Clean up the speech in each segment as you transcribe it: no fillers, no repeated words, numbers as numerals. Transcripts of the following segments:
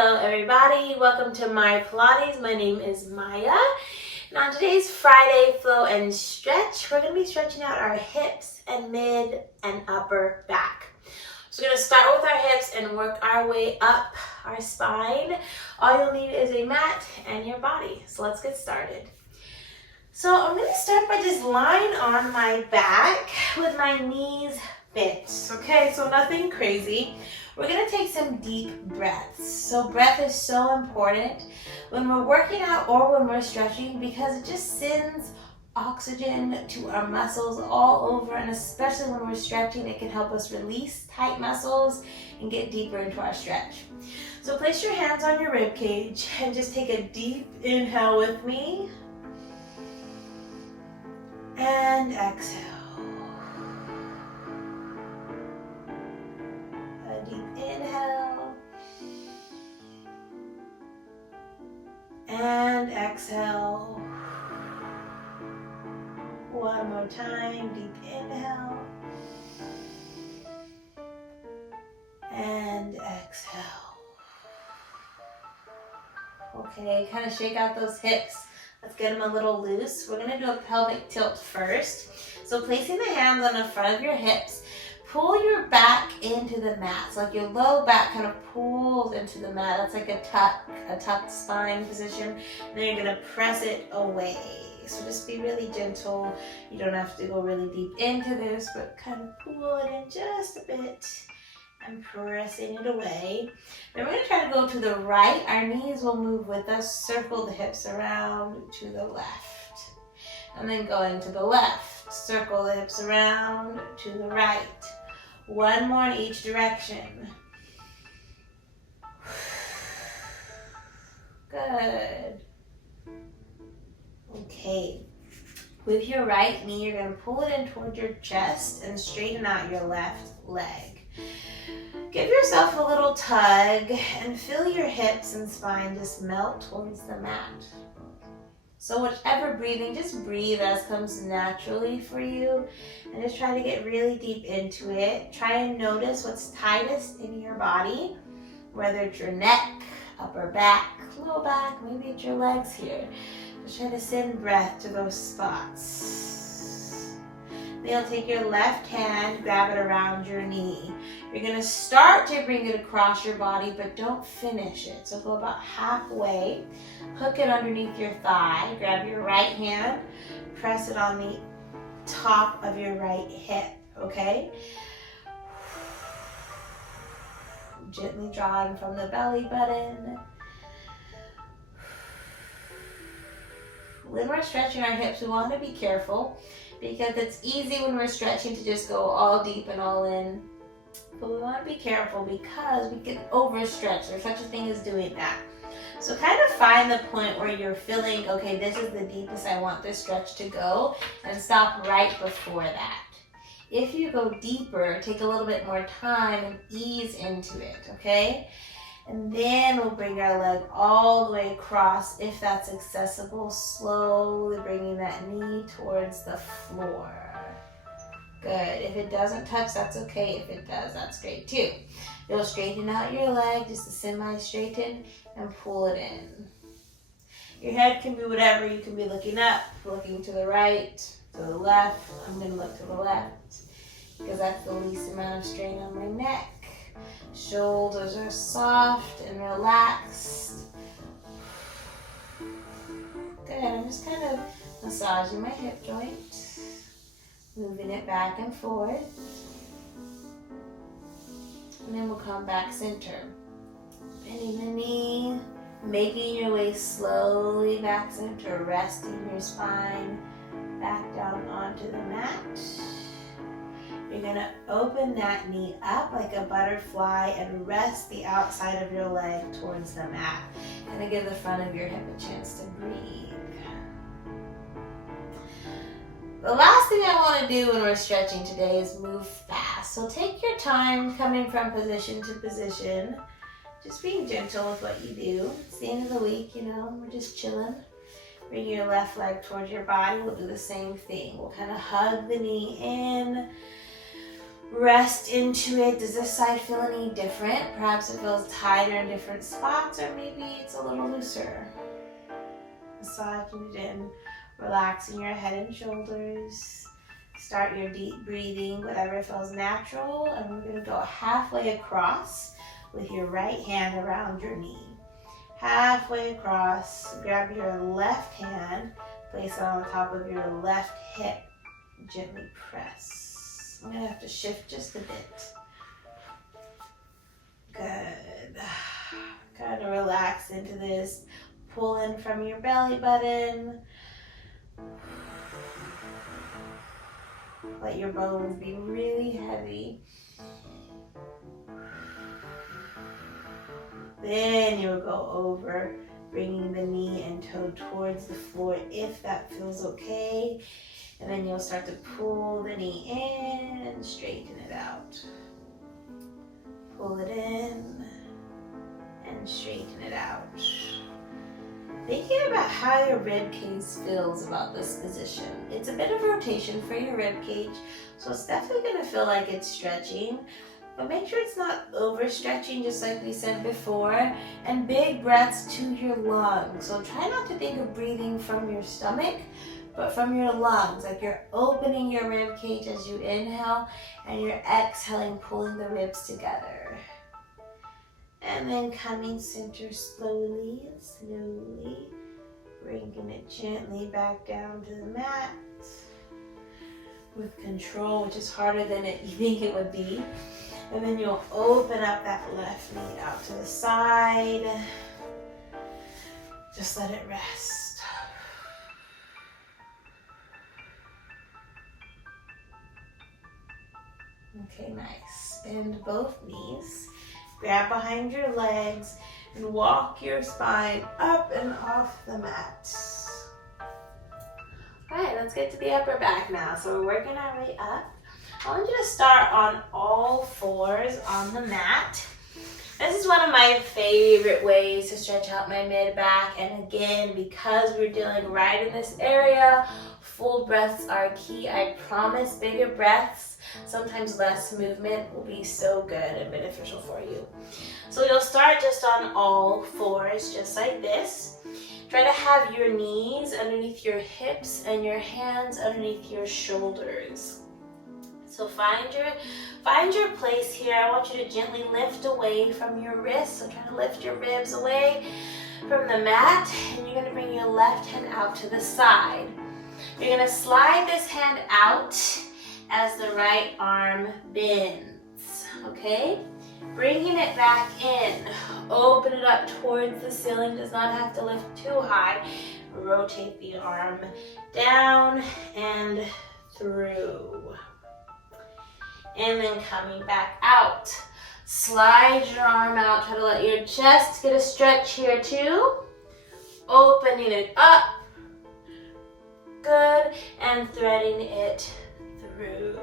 Hello everybody, welcome to Mai Pilates. My name is Maya. And on today's Friday flow and stretch, we're going to be stretching out our hips and mid and upper back. So we're going to start with our hips and work our way up our spine. All you'll need is a mat and your body. So let's get started. So I'm going to start by just lying on my back with my knees bent. Okay, so nothing crazy. We're going to take some deep breaths. So breath is so important when we're working out or when we're stretching because it just sends oxygen to our muscles all over, and especially when we're stretching, it can help us release tight muscles and get deeper into our stretch. So place your hands on your rib cage and just take a deep inhale with me and exhale. Inhale and exhale. One more time, deep inhale and exhale. Okay, kind of shake out those hips. Let's get them a little loose. We're going to do a pelvic tilt first. So placing the hands on the front of your hips, pull your back into the mat. So like your low back kind of pulls into the mat. That's like a tucked spine position. And then you're going to press it away. So just be really gentle. You don't have to go really deep into this, but kind of pull it in just a bit and pressing it away. Then we're going to try to go to the right. Our knees will move with us. Circle the hips around to the left. And then going to the left. Circle the hips around to the right. One more in each direction. Good. Okay. With your right knee, you're going to pull it in towards your chest and straighten out your left leg. Give yourself a little tug and feel your hips and spine just melt towards the mat. So whichever breathing, just breathe as comes naturally for you and just try to get really deep into it. Try and notice what's tightest in your body, whether it's your neck, upper back, low back, maybe it's your legs here. Just try to send breath to those spots. Then you'll take your left hand, grab it around your knee. You're going to start to bring it across your body, but don't finish it. So go about halfway. Hook it underneath your thigh. Grab your right hand. Press it on the top of your right hip, okay? Gently drawing from the belly button. When we're stretching our hips, we want to be careful because it's easy when we're stretching to just go all deep and all in. But we want to be careful because we can overstretch. There's such a thing as doing that. So kind of find the point where you're feeling, okay, this is the deepest I want this stretch to go, and stop right before that. If you go deeper, take a little bit more time and ease into it, okay? And then we'll bring our leg all the way across if that's accessible, slowly bringing that knee towards the floor. Good. If it doesn't touch, that's okay. If it does, that's great too. You'll straighten out your leg, just a semi-straighten, and pull it in. Your head can be whatever. You can be looking up, looking to the right, to the left. I'm going to look to the left because that's the least amount of strain on my neck. Shoulders are soft and relaxed. Good. I'm just kind of massaging my hip joint. Moving it back and forth. And then we'll come back center. Bending the knee, making your way slowly back center, resting your spine back down onto the mat. You're going to open that knee up like a butterfly and rest the outside of your leg towards the mat. And give the front of your hip a chance to breathe. The last thing I want to do when we're stretching today is move fast. So take your time coming from position to position. Just being gentle with what you do. It's the end of the week, you know, we're just chilling. Bring your left leg towards your body. We'll do the same thing. We'll kind of hug the knee in. Rest into it. Does this side feel any different? Perhaps it feels tighter in different spots, or maybe it's a little looser. Massaging it in, relaxing your head and shoulders. Start your deep breathing, whatever feels natural, and we're going to go halfway across with your right hand around your knee. Halfway across, grab your left hand, place it on the top of your left hip, gently press. I'm going to have to shift just a bit. Good. Kind of relax into this. Pull in from your belly button. Let your bones be really heavy. Then you'll go over, bringing the knee and toe towards the floor if that feels okay. And then you'll start to pull the knee in and straighten it out. Pull it in and straighten it out. Thinking about how your rib cage feels about this position. It's a bit of rotation for your rib cage, so it's definitely going to feel like it's stretching. But make sure it's not overstretching, just like we said before. And big breaths to your lungs. So try not to think of breathing from your stomach, but from your lungs. Like you're opening your rib cage as you inhale, and you're exhaling, pulling the ribs together. And then coming center slowly and slowly. Bringing it gently back down to the mat. With control, which is harder than you think it would be. And then you'll open up that left knee out to the side. Just let it rest. Okay, nice. Bend both knees. Grab behind your legs and walk your spine up and off the mat. All right, let's get to the upper back now. So we're working our way up. I want you to start on all fours on the mat. This is one of my favorite ways to stretch out my mid-back. And again, because we're dealing right in this area, full breaths are key. I promise bigger breaths, sometimes less movement, will be so good and beneficial for you. So you'll start just on all fours, just like this. Try to have your knees underneath your hips and your hands underneath your shoulders. So find your place here. I want you to gently lift away from your wrists. So try to lift your ribs away from the mat. And you're going to bring your left hand out to the side. You're going to slide this hand out as the right arm bends. Okay? Bringing it back in. Open it up towards the ceiling. Does not have to lift too high. Rotate the arm down and through. And then coming back out. Slide your arm out. Try to let your chest get a stretch here too. Opening it up. Good. And threading it through.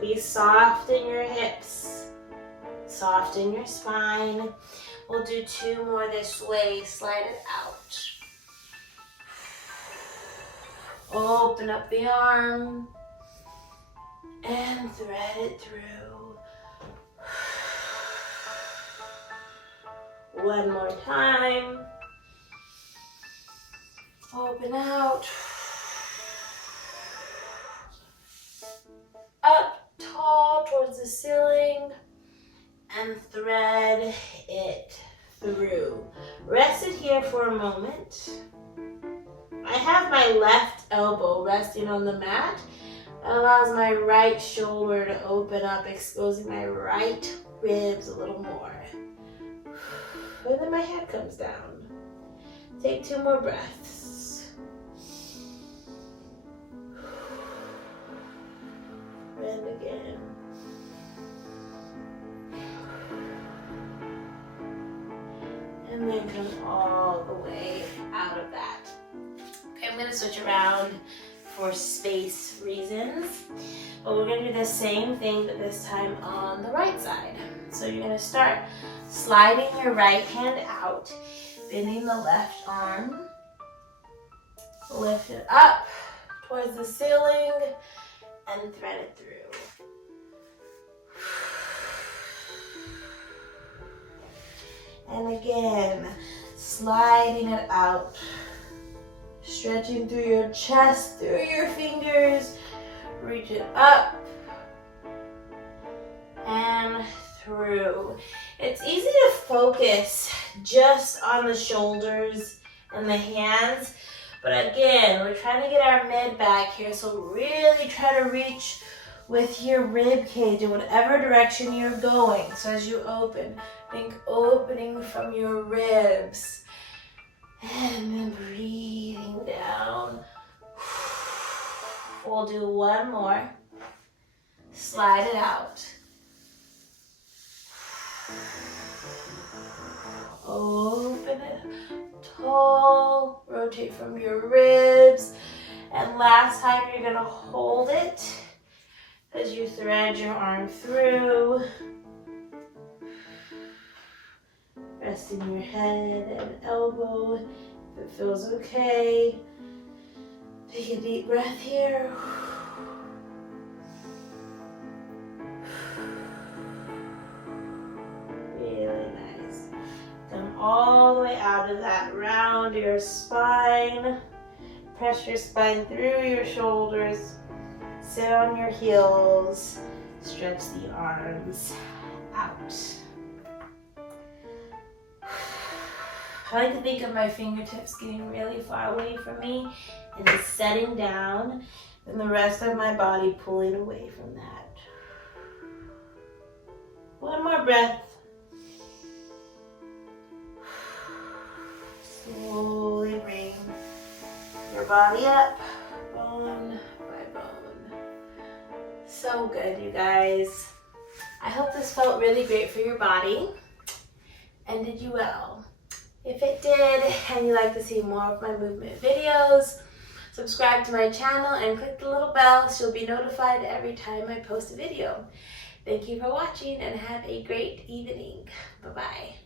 Be soft in your hips. Soft in your spine. We'll do 2 more this way. Slide it out. Open up the arm. And thread it through. One more time. Open out. Up tall towards the ceiling. And thread it through. Rest it here for a moment. I have my left elbow resting on the mat. That allows my right shoulder to open up, exposing my right ribs a little more. And then my head comes down. Take 2 more breaths. And again. And then come all the way out of that. Okay, I'm going to switch around for space reasons, but we're going to do the same thing, but this time on the right side. So you're going to start sliding your right hand out, bending the left arm, lift it up towards the ceiling, and thread it through. And again, sliding it out. Stretching through your chest, through your fingers. Reach it up and through. It's easy to focus just on the shoulders and the hands. But again, we're trying to get our mid back here. So really try to reach with your rib cage in whatever direction you're going. So as you open, think opening from your ribs. And then breathing down. We'll do one more. Slide it out. Open it tall. Rotate from your ribs. And last time you're going to hold it as you thread your arm through. Resting your head and elbow if it feels okay. Take a deep breath here. Really nice. Come all the way out of that. Round your spine. Press your spine through your shoulders. Sit on your heels. Stretch the arms out. I like to think of my fingertips getting really far away from me and just setting down, and the rest of my body pulling away from that. One more breath. Slowly bring your body up, bone by bone. So good, you guys. I hope this felt really great for your body and did you well. If it did and you'd like to see more of my movement videos, subscribe to my channel and click the little bell so you'll be notified every time I post a video. Thank you for watching and have a great evening. Bye-bye.